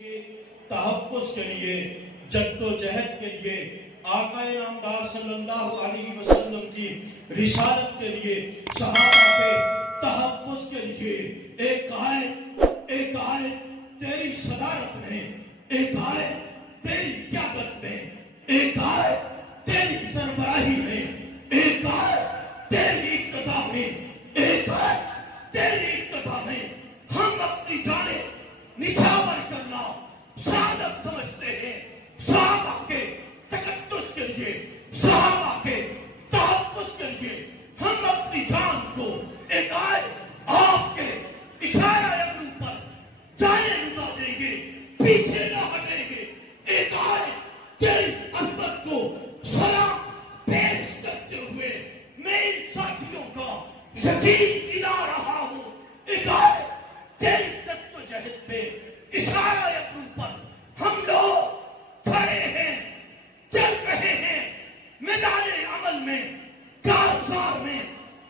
کے تحفظ کے لیے، جد و جہد کے لیے، آقا نامدار صلی اللہ علیہ وسلم کی رسالت کے لیے، صحابہ کے تحفظ کے لیے ایک آیت تیری صدارت میں، ایک آیت تیری قیادت میں، ایک آیت تیری سربراہی میں، ایک آیت تیری اقتداء میں، ایک آیت تیری اقتداء میں ہم اپنی جانیں نچھاور کرنا سعادت سمجھتے ہیں۔ صحابہ کے تقدس کے لیے، صحابہ کے تحفظ کے لیے ہم اپنی جان کو ایک آیت آپ کے اشارہ ابرو پر جانے لگا دیں گے، پیچھے نہ ہٹیں گے۔ ایک آیت تیری عظمت کو سلام پیش کرتے ہوئے میں ان ساتھیوں کا یقین دلا رہا ہوں۔ ایک آیت تیری جد و جہد پہ اشارہ ابرو پر ہم لوگ کھڑے ہیں، چل رہے ہیں، میدان عمل میں، کارزار میں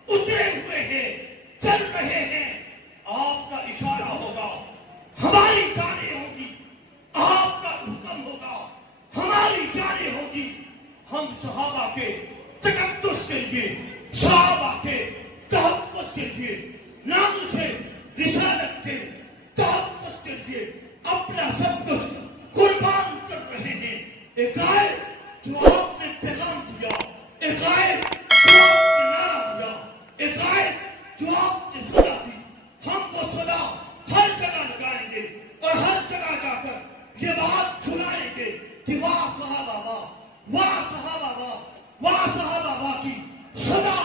اترے ہوئے ہیں، چل رہے ہیں۔ آپ کا اشارہ ہوگا، ہماری جانیں ہوں گی، آپ کا حکم ہوگا، ہماری جانیں ہوں گی۔ ہم صحابہ کے تقدس کے لیے، صحابہ کے تحفظ کے لیے، ناموس رسالت کے تحفظ کے لیے اپنا سب کچھ قربان کر رہے ہیں۔ ایک آیت جو آپ نے پیغام دیا، ایک آیت جو آپ نے نعرہ دیا، ایک آیت جو آپ نے صدا دی، ہم وہ صدا ہر جگہ لگائیں گے اور ہر جگہ جا کر یہ بات سنائیں گے کہ واہ صحابہ واہ، واہ صحابہ واہ، واہ صحابہ واہ کی صدا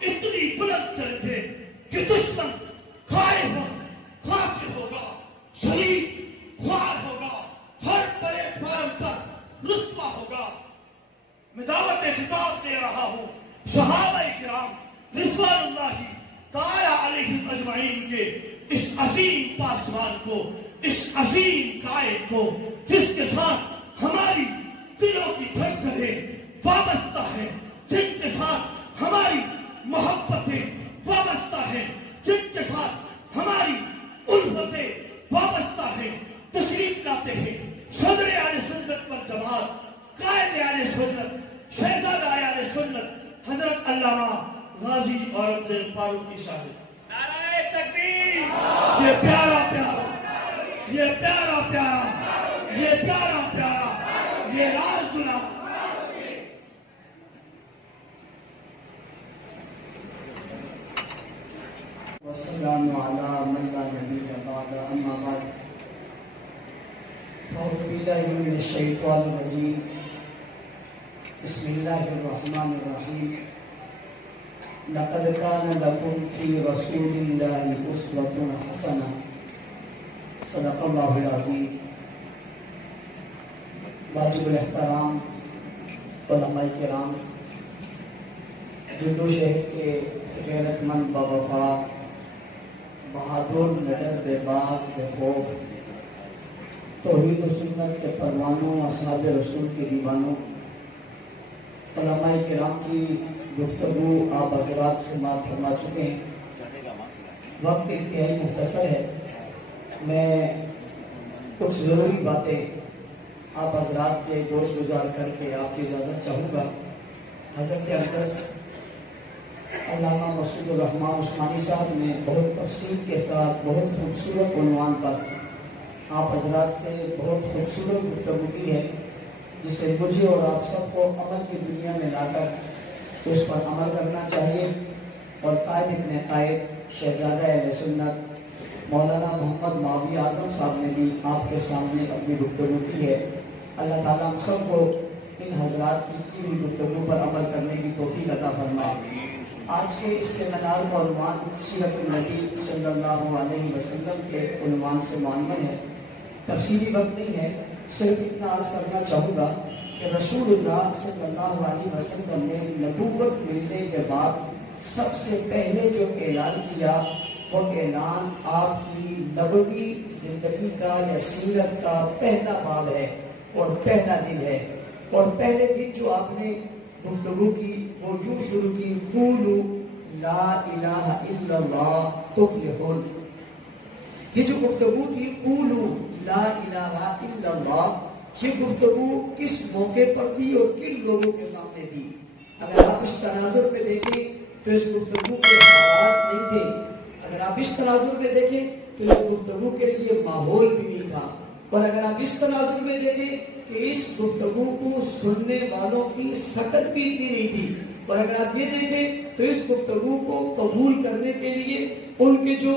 اتنی بلند کریں گے کہ دشمن خائف خاسر ہوگا، شریف خوار ہوگا، ہر پلیٹ فارم پر رسوا ہوگا۔ میں دعوت خطاب دے رہا ہوں صحابہ کرام رضوان اللہ تعالی علیہم اجمعین کے اس عظیم پاسبان کو، اس عظیم قائد کو، جس کے ساتھ ہماری دلوں کی دھڑکنیں وابستہ ہیں، جن کے ساتھ ہماری محبتیں وابستہ ہیں، جن کے ساتھ ہماری الفتیں وابستہ ہیں۔ تشریف لاتے ہیں صدر اہل سنت والجماعت، قائد اہل سنت، شہزادہ اہل سنت حضرت علامہ غازی عبد الفاروقی صاحب۔ نعرہ تکبیر! یہ پیارا پیارا، یہ پیارا پیارا، یہ پیارا پیارا، یہ راز سنا۔ والسلام علی من لا نبی بعد، اما بعد، اعوذ باللہ من الشیطان الرجیم، بسم اللہ الرحمن الرحیم۔ لقد کان لکم فی رسول اللہ اسوۃ حسنہ، صدق اللہ العظیم۔ واجب الاحترام علماء کرام، جدو شہر کے غیرت مند باوفا، بہادر نڈر بے باک بے خوف، توحید و سنت کے پروانوں، اصحاب رسول کے دیوانوں، علماء کرام کی گفتگو آپ حضرات سے بات فرما چکے ہیں۔ وقت انتہائی مختصر ہے، میں کچھ ضروری باتیں آپ حضرات کے گوش گزار کر کے آپ کی اجازت چاہوں گا۔ حضرت اقدس علامہ مسعود الرحمان عثمانی صاحب نے بہت تفصیل کے ساتھ بہت خوبصورت عنوان پر آپ حضرات سے بہت خوبصورت گفتگو کی ہے، جسے مجھے اور آپ سب کو عمل کی دنیا میں لا کر اس پر عمل کرنا چاہیے۔ اور قائد ابن قائد شہزادہ اہل سنت مولانا محمد ماوی اعظم صاحب نے بھی آپ کے سامنے اپنی گفتگو کی ہے۔ اللہ تعالیٰ ہم سب کو ان حضرات کی ہوئی گفتگو پر عمل کرنے کی توفیق عطا فرمائے۔ آج کے اس سیمینار کا عنوان سیرت النبی صلی اللہ علیہ وسلم کے عنوان سے معمول ہے۔ تفصیلی وقت نہیں ہے، صرف اتنا عرض کرنا چاہوں گا کہ رسول اللہ صلی اللہ علیہ وسلم نے نبوت ملنے کے بعد سب سے پہلے جو اعلان کیا وہ اعلان آپ کی نبوی زندگی کا یا سیرت کا پہلا باب ہے اور پہلا دن ہے۔ اور پہلے دن جو آپ نے گفتگو کی وہ جو شروع کی، قولوا لا الہ الا اللہ تفلحون۔ یہ جو گفتگو تھی قولوا لا الہ الا اللہ، یہ گفتگو کس موقع پر تھی اور کن لوگوں کے سامنے تھی؟ اگر آپ اس تناظر پہ دیکھیں تو اس گفتگو کے حالات نہیں تھے، اگر آپ اس تناظر میں دیکھیں تو اس گفتگو کے لیے ماحول بھی نہیں تھا، اور اگر آپ اس تناظر میں دیکھیں کہ اس گفتگو کو سننے والوں کی سطح بھی اتنی نہیں تھی، اور اگر آپ یہ دیکھیں تو اس گفتگو کو قبول کرنے کے لیے ان کے جو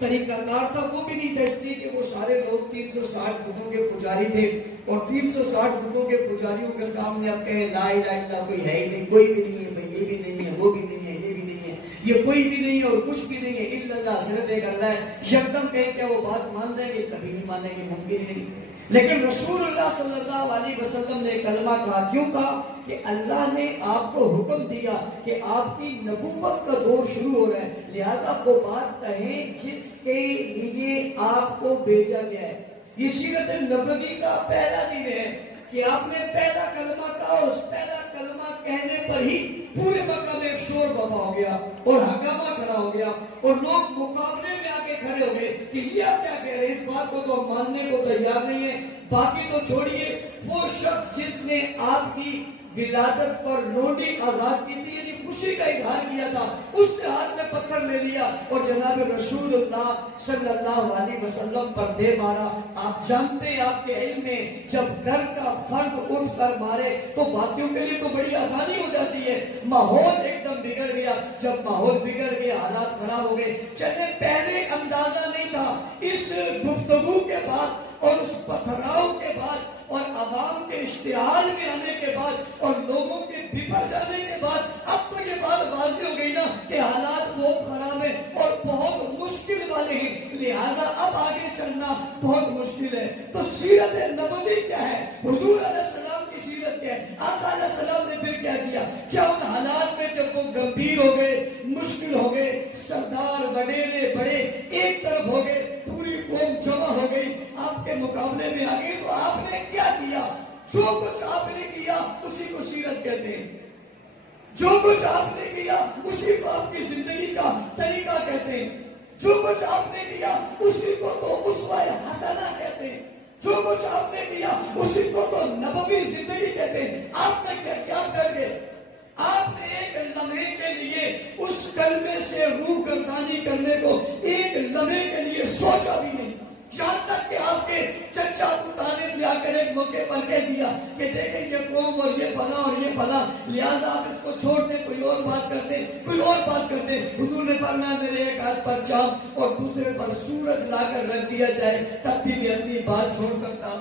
طریقہ کار تھا وہ بھی نہیں تھا، اس لیے کہ وہ سارے لوگ 360 بتوں کے پجاری تھے، اور 360 بتوں کے پجاریوں کے سامنے آپ کہیں لا الہ الا اللہ کوئی ہے ہی نہیں، کوئی بھی نہیں ہے بھائی، یہ بھی نہیں ہے، وہ بھی نہیں ہے، یہ بھی نہیں ہے، یہ کوئی بھی نہیں ہے اور کچھ بھی نہیں ہے، الا اللہ، صرف ایک اللہ ہے، یکدم کہیں کیا وہ بات مان لیں گے؟ کبھی نہیں مانیں گے، ممکن ہی نہیں۔ لیکن رسول اللہ صلی اللہ علیہ وسلم نے کلمہ کہا، کیوں کہا؟ کہ اللہ نے آپ کو حکم دیا کہ آپ کی نبوت کا دور شروع ہو رہا ہے، لہذا وہ بات کہیں جس کے لیے آپ کو بھیجا گیا ہے۔ یہ سیرت نبوی کا پہلا دن ہے کہ آپ نے پہلا کلمہ کہا، اور اس پہلا کلمہ کہنے پر ہی پورے مکہ میں ایک شور برپا ہو گیا اور ہنگامہ کھڑا ہو گیا، اور لوگ مقابلے میں آ کے کھڑے ہو گئے کہ یہ آپ کیا کہہ رہے ہیں، اس بات کو تو ہم ماننے کو تیار نہیں ہے۔ باقی تو چھوڑیے، وہ شخص جس نے آپ کی ولادت پر لونڈی آزاد کی تھی، یعنی خوشی کا اظہار کیا تھا، اس نے ہاتھ میں پتھر لے لیا اور جناب رسول اللہ صلی اللہ علیہ وسلم پر دے مارا۔ آپ جانتے ہیں، آپ کے علم میں جب گھر کا فرد اٹھ کر مارے تو باقیوں کے لیے تو بڑی آسانی ہو جاتی ہے، ماحول ایک دم بگڑ گیا۔ جب ماحول بگڑ گیا، حالات خراب ہو گئے۔ چلے پہلے اندازہ نہیں تھا، اس گفتگو کے بعد اور اس پتھراؤ کے بعد اور عوام کے اشتعال میں آنے کے بعد اور لوگوں کے بفر جانے کے بعد اب تو یہ بات واضح ہو گئی نا کہ حالات بہت خراب ہیں اور بہت مشکل والے ہیں، لہذا اب آگے چلنا بہت مشکل ہے۔ تو سیرت نبوی کیا ہے؟ حضور علیہ السلام کی سیرت کیا ہے؟ آقا علیہ السلام نے پھر کیا کیا؟ کیا ان حالات میں جب وہ گمبھیر ہو گئے، مشکل ہو گئے، سردار وڈیرے بڑے ایک طرف ہو گئے، پوری قوم جمع ہو گئی، آپ کے مقابلے میں آ گئی، تو آپ نے کیا کیا؟ جو کچھ آپ نے کیا اسی کو سیرت کہتے ہیں، جو کچھ آپ نے کیا اسی کو آپ کی زندگی کا طریقہ کہتے ہیں، جو کچھ آپ نے کیا اسی کو تو اسوہ حسنہ کہتے ہیں، جو کچھ آپ نے کیا اسی کو تو نبوی زندگی کہتے ہیں۔ آپ نے کیا کر کے آپ نے ایک لمحے کے لیے اس کلمے سے روح گردانی کرنے کو ایک لمحے کے لیے سوچا بھی نہیں، یہاں تک کہ آپ کے چچا ابو طالب نے آ کر ایک موقع پر کہہ دیا کہ دیکھیں یہ قوم اور یہ فلاں اور یہ فلاں، لہٰذا آپ اس کو چھوڑ دیں، کوئی اور بات کرتے ہیں، کوئی اور بات کرتے ہیں۔ حضور نے فرمایا میرے ایک ہاتھ پر چاند اور دوسرے پر سورج لا کر رکھ دیا جائے تب بھی میں اپنی بات چھوڑ سکتا۔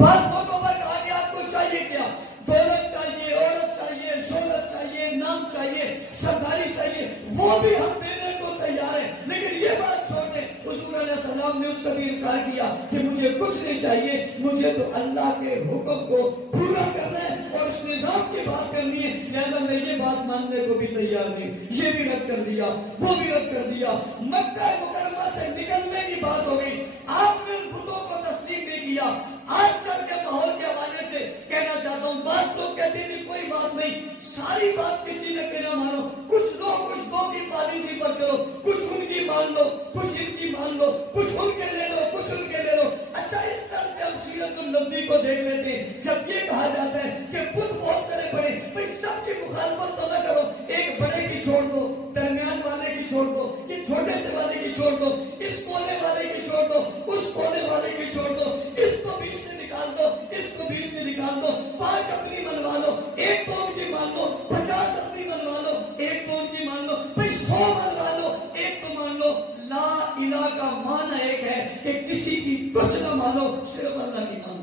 بعض موقعوں پر کہا کہ آپ کو چاہیے کیا؟ دولت چاہیے، عورت چاہیے، شہرت چاہیے، نام چاہیے، سرداری چاہیے، وہ بھی ہم دینے کو تیار ہیں، لیکن یہ بات چھوڑ دیں۔ حضور علیہ السلام نے اس کا بھی انکار کیا کہ مجھے کچھ نہیں چاہیے، مجھے تو اللہ کے حکم کو پورا کرنا ہے اور اس نظام کی بات کرنی ہے، لہذا میں یہ بات ماننے کو بھی تیار نہیں۔ یہ بھی رد کر دیا، وہ بھی رد کر دیا۔ مکہ مکرمہ سے نکلنے کی بات ہو گئی، آپ نے ان بتوں کو تسلیم نہیں کیا۔ آج کل کے ماحول کے حوالے سے کہنا چاہتا ہوں، بعض لوگ کہتے ہیں کوئی بات نہیں، ساری بات کسی نے کہنا مانو، کچھ لوگ کچھ دو کی پالیسی پر چلو، کچھ ان کی مان لو، کچھ ان کی مان لو، کچھ ان کے لے لو، کچھ ان کے لے لو۔ اچھا، اس طرح پہ ہم سیرت النبی کو دیکھ لیتے ہیں، جب یہ کہا جاتا ہے کہ بت بہت سارے بڑے، بھائی سب کی مخالفت تو نہ کرو، ایک بڑے کی چھوڑ دو، درمیان والے کی چھوڑ دو، یہ چھوٹے سے والے کی چھوڑ دو، اس کونے والے کی چھوڑ دو، اس کونے والے کی چھوڑ دو، اس کو بیچ سے نکال دو، اس کو بیچ سے نکال دو، 5 اپنی منوا لو، ایک تو ان کی مان لو، 50 اپنی منوا لو، ایک تو ان کی مان لو، بھائی 100 منوا لو، ایک تو مان لو۔ لا الہ کا معنی ایک ہے کہ کسی کی کچھ نہ مانو، صرف اللہ کی مانو۔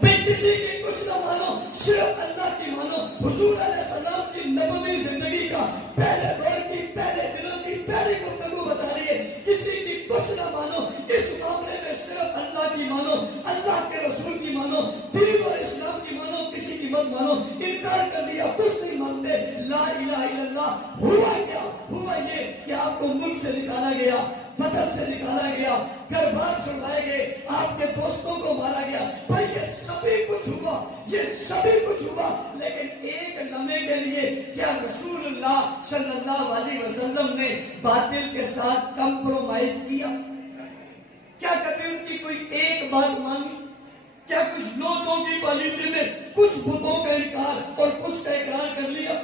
بھائی کسی کی کچھ نہ مانو، صرف اللہ کی مانو۔ حضور علیہ السلام کی نبوی زندگی کا پہلے دور کی، پہلے دنوں کی پہلی گفتگو بتا رہی ہے، کسی کی کچھ نہ مانو، اس معاملے میں صرف اللہ کی مانو، اللہ کے رسول کی مانو، دین اور اسلام کی مانو، کسی کی مت مانو۔ انکار کر دیا، کچھ نہیں مانتے۔ لا الہ الا اللہ ہوا کیا؟ ہوا یہ کہ آپ کو ملک سے نکالا گیا، وطن سے نکالا گیا، گھر بار چھڑوائے گئے، آپ کے دوستوں کو مارا گیا۔ بھائی یہ سبھی کچھ ہوا، یہ سبھی کچھ ہوا، لیکن ایک لمحے کے لیے کیا رسول اللہ صلی اللہ علیہ وسلم نے باطل کے ساتھ کمپرومائز کیا؟ کیا کبھی ان کی کوئی ایک بات مانی؟ کیا کچھ لوگوں کی پالیسی میں کچھ بتوں کا انکار اور کچھ کا اقرار کر لیا؟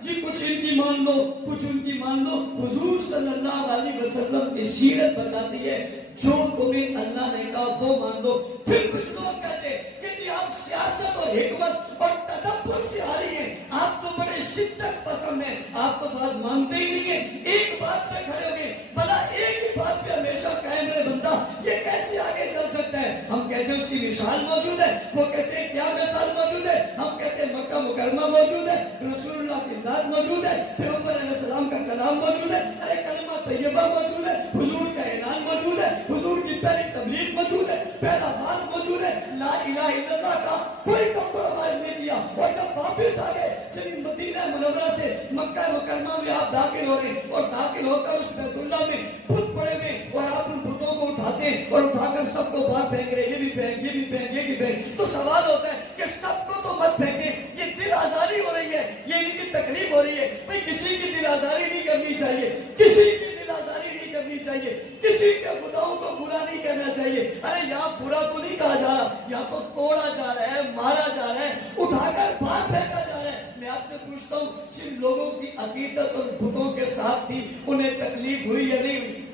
جی کچھ ان کی مان لو، کچھ ان کی مان لو۔ حضور صلی اللہ علیہ وسلم کی سیرت بتاتی ہے جو تمہیں اللہ نے کہا وہ مان لو۔ پھر کچھ لوگ کہتے ہیں کہ جی آپ سیاست اور حکمت اور تدبر سے آ رہی ہیں، آپ تو بڑے شدت پسند ہیں، آپ تو بات مانتے ہی نہیں ہیں، ایک بات پہ کھڑے ہو گئے، بھلا ایک ہی بات پہ ہمیشہ قائم رہے بندہ، یہ کیسے آگے چل سکتا ہے؟ ہم کہتے ہیں اس کی مثال موجود ہے، وہ کہتے ہیں کیا مثال موجود ہے؟ ہم کہتے ہیں مکہ مکرمہ موجود ہے، رسول اللہ کی ذات موجود ہے، پیغمبر علیہ السلام کا کلام موجود ہے، ارے کلمہ طیبہ موجود ہے، حضور کا اعلان موجود ہے، حضور کی پہلی تبلیغ موجود ہے، پہلا باز موجود ہے، لا الہ الا اللہ کا کوئی کمپرومائز نہیں کیا۔ اور جب واپس آ گئے، جب مدینہ منورہ سے مکہ مکرمہ میں آپ داخل ہو گئے اور داخل ہو کر اس بیت اللہ میں بت پڑے ہوئے اور آپ ان بتوں کو اٹھاتے ہیں اور اٹھا کر سب کو باہر پھینک رہے، یہ بھی پھینک، یہ بھی پھینک، یہ بھی پھینک، تو سوال ہوتا ہے کہ سب کو تو مت پھینکیں، یہ دل آزاری ہو رہی ہے، یہ ان کی تکلیف ہو رہی ہے، بھئی کسی کی دل آزاری نہیں کرنی چاہیے، کسی کی دل آزاری نہیں کرنی چاہیے، کسی کے خداؤں کو برا نہیں کہنا چاہیے۔ ارے یہاں برا تو نہیں کہا جا رہا، یہاں تو توڑا جا رہا ہے، مارا جا رہا ہے، اٹھا کر باہر پھینکا جا رہا ہے۔ میں آپ سے پوچھتا ہوں جن لوگوں کی عقیدت اور بتوں کے ساتھ تھی انہیں تکلیف ہوئی یا نہیں ہوئی؟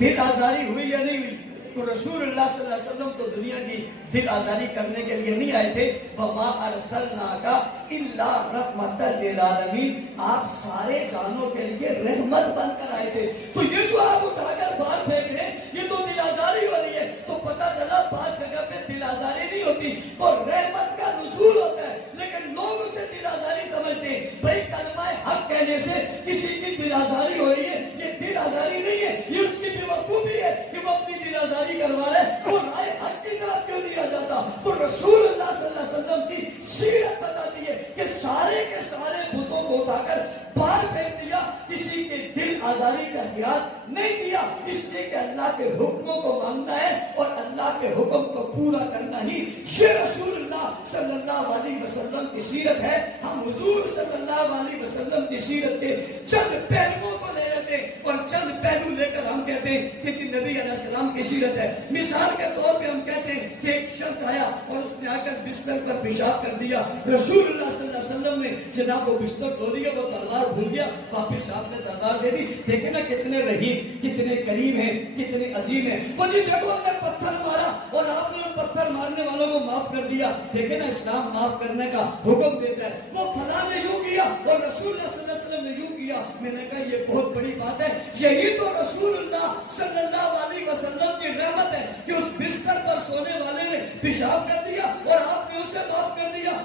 دل آزاری ہوئی یا نہیں ہوئی؟ تو رسول اللہ صلی اللہ علیہ وسلم تو دنیا کی دل آزاری کرنے کے لیے نہیں آئے تھے۔ وَمَا أَرْسَلْنَاكَ إِلَّا رَحْمَةً لِّلْعَالَمِينَ، آپ سارے جانوں کے لیے رحمت بن کر آئے تھے۔ تو یہ جو آپ اٹھا کر باہر پھینک رہے ہیں یہ تو دل آزاری ہو رہی ہے۔ تو پتہ چلا بعض جگہ پہ دل آزاری نہیں ہوتی اور رحمت کا نزول ہوتا ہے، لیکن لوگ اسے دل آزاری سمجھتے ہیں۔ بھائی کلمہ حق کہنے سے کسی کی دل آزاری ہو رہی ہے، یہ دل آزاری نہیں ہے، یہ اس کی بے وقوفی ہے کہ وہ اپنی دل آزاری کروا رہے ہیں، وہ رائے حق کی طرف کیوں نہیں آ جاتا؟ تو رسول اللہ صلی اللہ علیہ وسلم کی سیرت بتاتی ہے کہ سارے کے سارے بتوں کو اٹھا کر باہر پھینک دیا، کسی کے دل آزاری کا خیال نہیں کیا، اس لیے کہ اللہ کے حکموں کو ماننا ہے اور اللہ کے حکم کو پورا کرنا ہی یہ رسول اللہ صلی اللہ علیہ وسلم کی سیرت ہے۔ ہم حضور صلی اللہ علیہ وسلم کی سیرت کے چند پہلوؤں کو لے لیتے ہیں اور چند پہلو لے کر ہم کہتے ہیں کہ نبی علیہ السلام کی سیرت ہے۔ مثال کے طور پہ ہم کہتے ہیں کہ ایک شخص آیا اور اس نے آ کر بستر پر پیشاب کر دیا، رسول اللہ صلی اللہ علیہ وسلم نے جناب وہ بستر دھو لیا، وہ تلوار بھول گیا، واپس آپ نے تلوار دے دی۔ دیکھیں نا کتنے رحیم، کتنے کریم ہیں، کتنے عظیم ہیں۔ وہ جی دیکھو انہوں نے پتھر مارا اور آپ نے ان پتھر مارنے والوں کو معاف کر دیا۔ دیکھیں نا اسلام معاف کرنے کا حکم دیتا ہے۔ وہ فلاں نے یوں کیا اور رسول اللہ صلی اللہ علیہ وسلم نے یوں کیا۔ میں نے کہا یہ بہت بڑی بات ہے، یہی تو رسول اللہ صلی اللہ علیہ وسلم کی رحمت ہے کہ اس بستر پر سونے والے نے پیشاب کر دیا اور آپ نے اسے معاف کر دیا۔